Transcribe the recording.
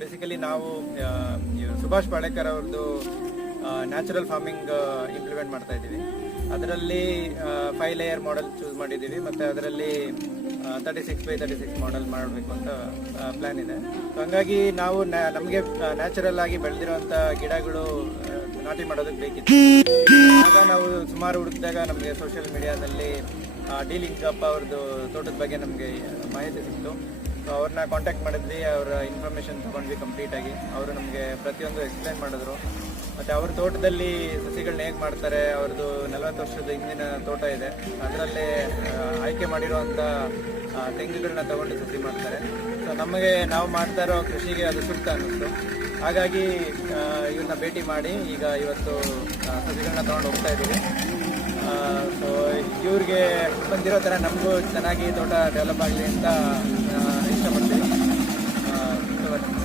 Basically ನಾವು ಸುಭಾಷ್ ಪಾಳೇಕರ್ ಅವ್ರದ್ದು natural farming implement ಮಾಡ್ತಾ ಇದ್ದೀವಿ. ಅದರಲ್ಲಿ 5 ಲೇಯರ್ ಮಾಡೆಲ್ ಚೂಸ್ ಮಾಡಿದ್ದೀವಿ ಮತ್ತು ಅದರಲ್ಲಿ 36x36 ಮಾಡೆಲ್ ಮಾಡಬೇಕು ಅಂತ ಪ್ಲ್ಯಾನ್ ಇದೆ. ಹಾಗಾಗಿ ನಾವು ನಮಗೆ ನ್ಯಾಚುರಲ್ ಆಗಿ ಬೆಳೆದಿರುವಂಥ ಗಿಡಗಳು ನಾಟಿ ಮಾಡೋದಕ್ಕೆ ಬೇಕಿತ್ತು. ಆಗ ನಾವು ಸುಮಾರು ಹುಡುಕಿದಾಗ ನಮಗೆ ಸೋಷಿಯಲ್ ಮೀಡಿಯಾದಲ್ಲಿ ಡಿ ಲಿಂಗಪ್ಪ ಅವ್ರದ್ದು ತೋಟದ ಬಗ್ಗೆ ನಮಗೆ ಮಾಹಿತಿ ಸಿಕ್ತು. ಸೊ ಅವ್ರನ್ನ ಕಾಂಟ್ಯಾಕ್ಟ್ ಮಾಡಿದ್ವಿ, ಅವರ ಇನ್ಫಾರ್ಮೇಷನ್ ತೊಗೊಂಡ್ವಿ ಕಂಪ್ಲೀಟಾಗಿ. ಅವರು ನಮಗೆ ಪ್ರತಿಯೊಂದು ಎಕ್ಸ್ಪ್ಲೈನ್ ಮಾಡಿದ್ರು. ಮತ್ತು ಅವ್ರ ತೋಟದಲ್ಲಿ ಸಸಿಗಳನ್ನ ಹೇಗೆ ಮಾಡ್ತಾರೆ, ಅವ್ರದ್ದು 40 ವರ್ಷದ ಹಿಂದಿನ ತೋಟ ಇದೆ, ಅದರಲ್ಲೇ ಆಯ್ಕೆ ಮಾಡಿರುವಂಥ ತೆಂಗುಗಳನ್ನ ತಗೊಂಡು ಸಸಿ ಮಾಡ್ತಾರೆ. ಸೊ ನಮಗೆ ನಾವು ಮಾಡ್ತಾ ಇರೋ ಕೃಷಿಗೆ ಅದು ಸೂಕ್ತ ಅನ್ನಿಸ್ತು. ಹಾಗಾಗಿ ಇವ್ರನ್ನ ಭೇಟಿ ಮಾಡಿ ಇವತ್ತು ಸಸಿಗಳನ್ನ ತೊಗೊಂಡು ಹೋಗ್ತಾ ಇದ್ದೀವಿ. ಸೊ ಇವ್ರಿಗೆ ಬಂದಿರೋ ಥರ ನಮಗೂ ಚೆನ್ನಾಗಿ ತೋಟ ಡೆವಲಪ್ ಆಗಲಿ ಅಂತ ಇಷ್ಟಪಡ್ತೀವಿ.